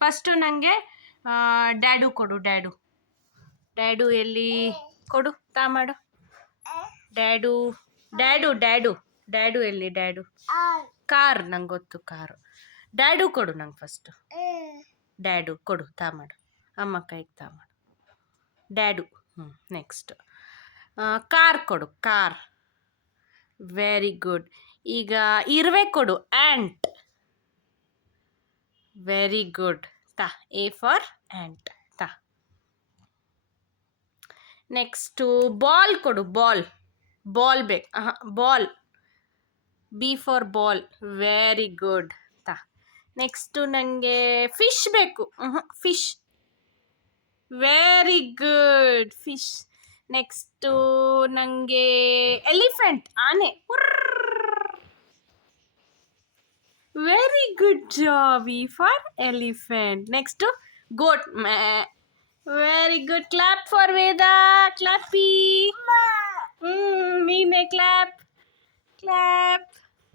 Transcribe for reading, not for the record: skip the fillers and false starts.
First ನನಗೆ dad ಕೊಡು. Dad ಎಲ್ಲಿ ಕೊಡು, ತಾ ಮಾಡು. ಡ್ಯಾಡು ಡ್ಯಾಡು ಡ್ಯಾಡು ಡ್ಯಾಡು ಎಲ್ಲಿ? ಡ್ಯಾಡು ಕಾರ್, ನಂಗೆ ಗೊತ್ತು ಕಾರು. ಡ್ಯಾಡು ಕೊಡು ನಂಗೆ ಫಸ್ಟು. ಡ್ಯಾಡು ಕೊಡು, ತಾ ಮಾಡು. ಅಮ್ಮ ಕೈಗೆ ತಾ ಮಾಡು. ಡ್ಯಾಡು. ನೆಕ್ಸ್ಟ್ ಕಾರ್ ಕೊಡು, ಕಾರ್. Very good. ಈಗ ಇರುವೆ ಕೊಡು, ಆ್ಯಂಟ್. Very good. ತಾ, ಎ ಫಾರ್ ಆ್ಯಂಟ್, ತಾ. ನೆಕ್ಸ್ಟು ಬಾಲ್ ಕೊಡು, ಬಾಲ್ ಬೇಕು. Ball, B for ball. Very good. ತಾ. ನೆಕ್ಸ್ಟು ನನಗೆ ಫಿಶ್ ಬೇಕು. Fish. Very good, fish. Next ನನಗೆ ಎಲಿಫೆಂಟ್, ಆನೆ. Very good job, E for elephant. Next goat. Very good. Clap for Veda. ಕ್ಲಾಪಿ. ನೀನೆ ಕ್ಲಾಪ್.